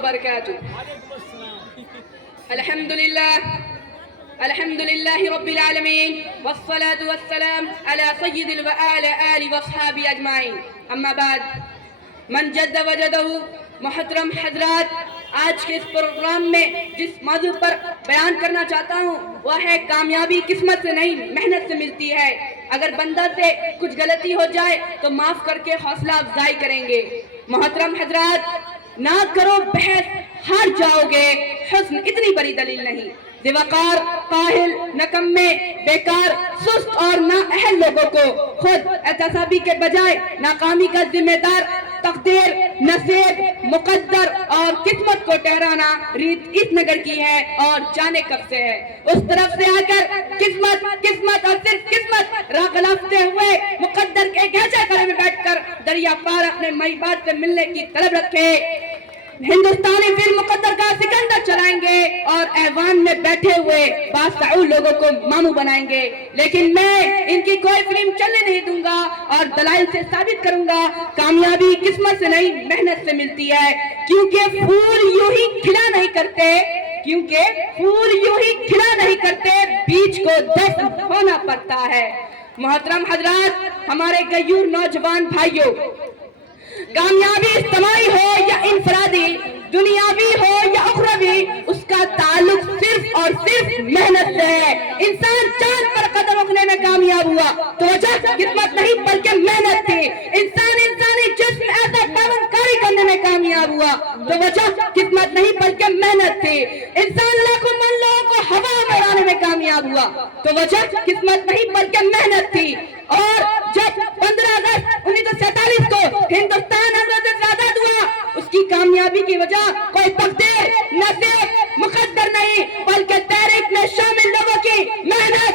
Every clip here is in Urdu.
وبركاته. الحمد لله رب العالمين والصلاة والسلام على سيد وعلى آله وصحابه أجمعين. أما بعد من جد وجدہ. محترم حضرات، آج کے اس پروگرام میں جس موضوع پر بیان کرنا چاہتا ہوں وہ ہے کامیابی قسمت سے نہیں محنت سے ملتی ہے. اگر بندہ سے کچھ غلطی ہو جائے تو معاف کر کے حوصلہ افزائی کریں گے. محترم حضرات، نہ کرو بحث، ہار جاؤ گے. حسن اتنی بڑی دلیل نہیں. ذوقار، کاہل، نکمے، بیکار، سست اور نااہل لوگوں کو خود احتسابی کے بجائے ناکامی کا ذمہ دار تقدیر، نصیب، مقدر اور قسمت کو ٹھہرانا ریت اس نگر کی ہے اور جانے کب سے ہے. اس طرف سے آ کر قسمت اور صرف قسمت راہ غلافتے ہوئے مقدر کے گہجہ کرے میں بیٹھ کر دریا پار اپنے مئی بات سے ملنے کی طلب رکھے. ہندوستانی فلم مقدر کا سکندر چلائیں گے اور ایوان میں بیٹھے ہوئے باسعور لوگوں کو ماموں بنائیں گے. لیکن میں ان کی کوئی فلم چلنے نہیں دوں گا اور دلائل سے ثابت کروں گا کامیابی قسمت سے نہیں محنت سے ملتی ہے. کیونکہ پھول یوں ہی کھلا نہیں کرتے بیج کو دفن ہونا پڑتا ہے. محترم حضرات، ہمارے غیور نوجوان بھائیوں، کامیابی اجتماعی ہو یا انفرادی، دنیاوی ہو یا اخروی، اس کا تعلق صرف اور صرف محنت سے ہے. انسان چاند پر قدم رکھنے میں کامیاب ہوا تو وجہ قسمت نہیں بلکہ محنت تھی. انسانی جسم ایسا پابند کاری کرنے میں کامیاب ہوا تو وجہ قسمت نہیں بلکہ محنت تھی. انسان لاکھوں من لوگوں کو ہوا میں اڑانے میں کامیاب ہوا تو وجہ قسمت نہیں بلکہ محنت تھی. اور جب 15 اگست 1947 کو ہندوستان انگریزوں سے آزاد ہوا، اس کی کامیابی کی وجہ کوئی تقدیر، نصیب، مقدر نہیں بلکہ تحریک میں شامل لوگوں کی محنت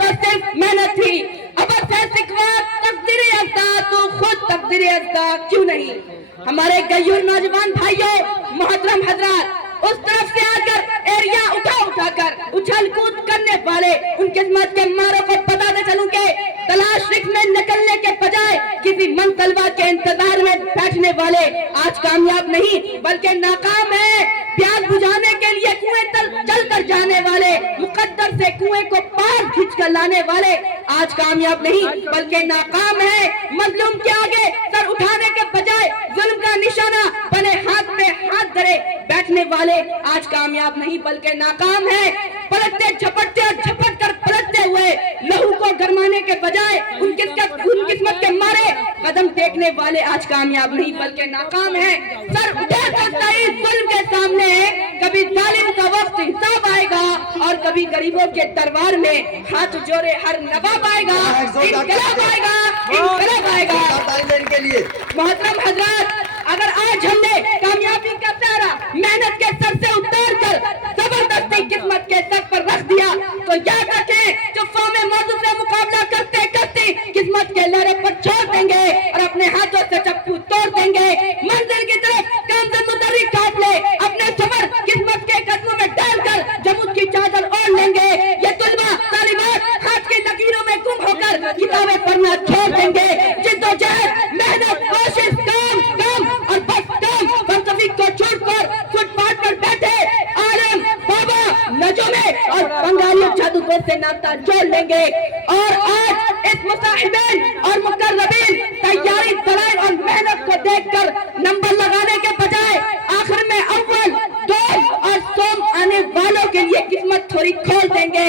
اور صرف محنت تھی. اب سے سکھوا تقدیری افزا تو خود تقدیری افزا کیوں نہیں. ہمارے غیور نوجوان بھائیوں، محترم حضرات، اس طرف سے آ کر ایریا اٹھا کر اچھل کود کرنے والے ان قسمت کے ماروں کو بتاتے چلوں کہ تلاش رکھ میں نکلنے کے بجائے کسی منصلبہ کے انتظار میں بیٹھنے والے آج کامیاب نہیں بلکہ ناکام ہیں. پیاس بجھانے کے لیے کنویں تل چل کر جانے والے، مقدر سے کنویں کو پار کھینچ کر لانے والے آج کامیاب نہیں بلکہ ناکام ہیں. مظلوم کے آگے سر اٹھانے کے بجائے ظلم کا نشانہ بنے ہاتھ پہ ہاتھ دھرے بیٹھنے والے آج کامیاب نہیں بلکہ ناکام ہیں. پلٹتے جھپٹتے اور جھپٹ کر پلٹتے ہوئے لہو کو گرمانے کے بجائے ان قسمت کے مارے قدم ٹیکنے والے آج کامیاب نہیں بلکہ ناکام ہیں. سر اٹھا سکتا ہے ظلم کے سامنے، کبھی ظالم کا وقت حساب آئے گا اور کبھی غریبوں کے دربار میں ہاتھ جوڑے ہر نواب آئے گا. انقلاب آئے گا. محترم حضرات، اگر آج ہم نے کامیابی کا سہرا محنت کے سر سے اتار کر زبردستی قسمت کے سر پر رکھ دیا تو یاد رکھیں جو فام موضوع سے مقابلہ کرتے قسمت کے لہرے پر چھوڑ دیں گے اور اپنے ہاتھوں سے چپو توڑ دیں گے. منزل کی طرف کامزن متحرک کاٹ لے، اپنے سفر قسمت کے قدموں میں ڈال کر جمود کی چادر اوڑھ لیں گے. یہ طلبہ طالبات ہاتھ کی لکیروں میں گم ہو کر کتابیں پڑھنا چھوڑ دیں گے. جدوجہد، محنت، کوشش، کام اور بس کام فلسفی کو چھوڑ کر فٹ پاتھ پر بیٹھے عالم، بابا، نجومے اور بنگالی جادوگر سے ناتا جوڑ لیں گے. اور آج اس مصاحبین اور مقربین تیاری، دلائل اور محنت کو دیکھ کر نمبر لگانے کے بجائے آخر میں اول، دوم اور سوم آنے والوں کے لیے قسمت تھوڑی کھول دیں گے.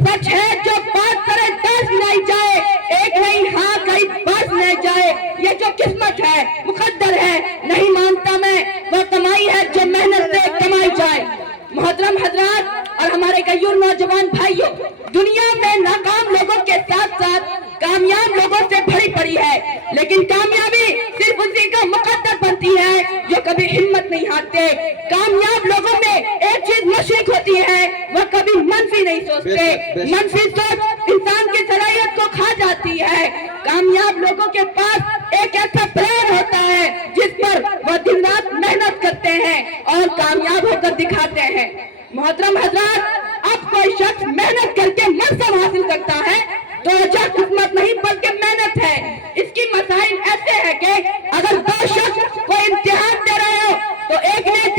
سچ ہے جو بات کرے 10 نہیں جائے، ایک نہیں ہاں کئی بس نہیں جائے. یہ جو قسمت ہے، مقدر ہے، نہیں مانتا میں، وہ کمائی ہے جو محنت سے کمائی جائے. محترم حضرات اور ہمارے غیور نوجوان بھائیوں، دنیا میں ناکام لوگوں کے ساتھ ساتھ کامیاب لوگوں سے بھری پڑی ہے، لیکن کامیابی صرف اسی کا مقدر بنتی ہے جو کبھی ہمت نہیں ہارتے. کامیاب لوگوں میں ایک چیز مشرق ہوتی ہے، وہ کبھی منفی نہیں سوچتے. منفی سوچ انسان کی صلاحیت کو کھا جاتی ہے. کامیاب لوگوں کے پاس ایک ایسا پلان ہوتا ہے جس پر وہ دن رات محنت کرتے ہیں اور کامیاب ہو کر دکھاتے ہیں. محترم حضرات، اب کوئی شخص محنت کر کے منصب حاصل کرتا ہے تو وجہ قسمت نہیں بلکہ محنت ہے. اس کی مسائل ایسے ہیں کہ اگر 2 شخص کوئی امتحان دے رہے ہو تو ایک نے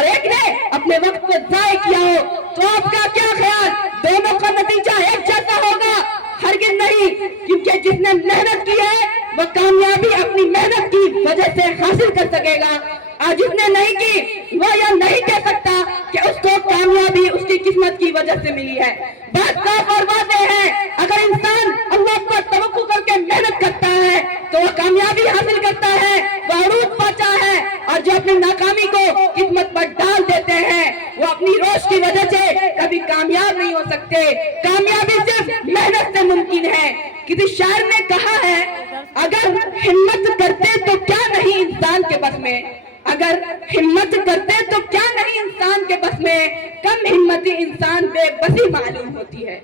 اور ایک نے اپنے وقت کو ضائع کیا ہو، تو آپ کا کیا خیال دونوں کا نتیجہ ایک جیسا ہوگا؟ ہرگز نہیں، کیونکہ جس نے محنت کی ہے وہ کامیابی اپنی محنت کی وجہ سے حاصل کر سکے گا، اور جس نے نہیں کی وہ یہ نہیں کہہ سکتا کہ اس کو کامیابی اس کی قسمت کی وجہ سے ملی ہے۔ بات صاف اور واضح ہے، اگر انسان اللہ پر توکل کر کے محنت کرتا ہے تو وہ کامیابی حاصل کرتا ہے، وہ عروج پاتا ہے، اور جو اپنی ناکامی کو قسمت پر ڈال دیتے ہیں وہ اپنی روش کی وجہ سے کبھی کامیاب نہیں ہو سکتے۔ کامیابی صرف محنت سے ممکن ہے۔ کسی شاعر نے کہا ہے، اگر ہمت کرتے تو کیا نہیں انسان کے بس میں، اگر ہمت کرتے تو کیا نہیں انسان کے بس میں، کم ہمتی انسان بے بسی معلوم ہوتی ہے۔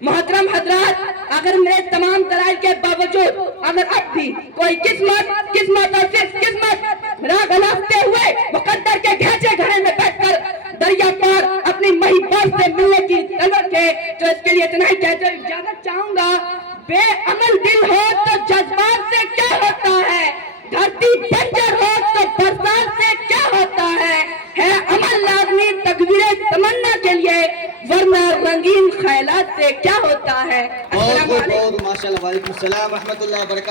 محترم حضرات، اگر میرے تمام دلائل کے باوجود اگر اب بھی کوئی قسمت اور صرف قسمت راہ گلافتے ہوئے مقدر کے گھیچے گھڑے میں بیٹھ کر دریا پار اپنی محبت سے ملنے کی طلب ہے، تو اس کے لیے اتنا ہی کہتے ہوئے اجازت چاہوں گا، بے عمل دل ہو تو جذبات سے کیا ہوتا ہے، دھرتی بنجر ہو تو برسات سے کیا ہوتا ہے عمل لازمی تقدیر تمنا کے لیے، ورنہ رنگین خیالات سے کیا ہوتا ہے۔ بہت بہت ماشاءاللہ، وعلیکم السلام ورحمۃ اللہ وبرکاتہ۔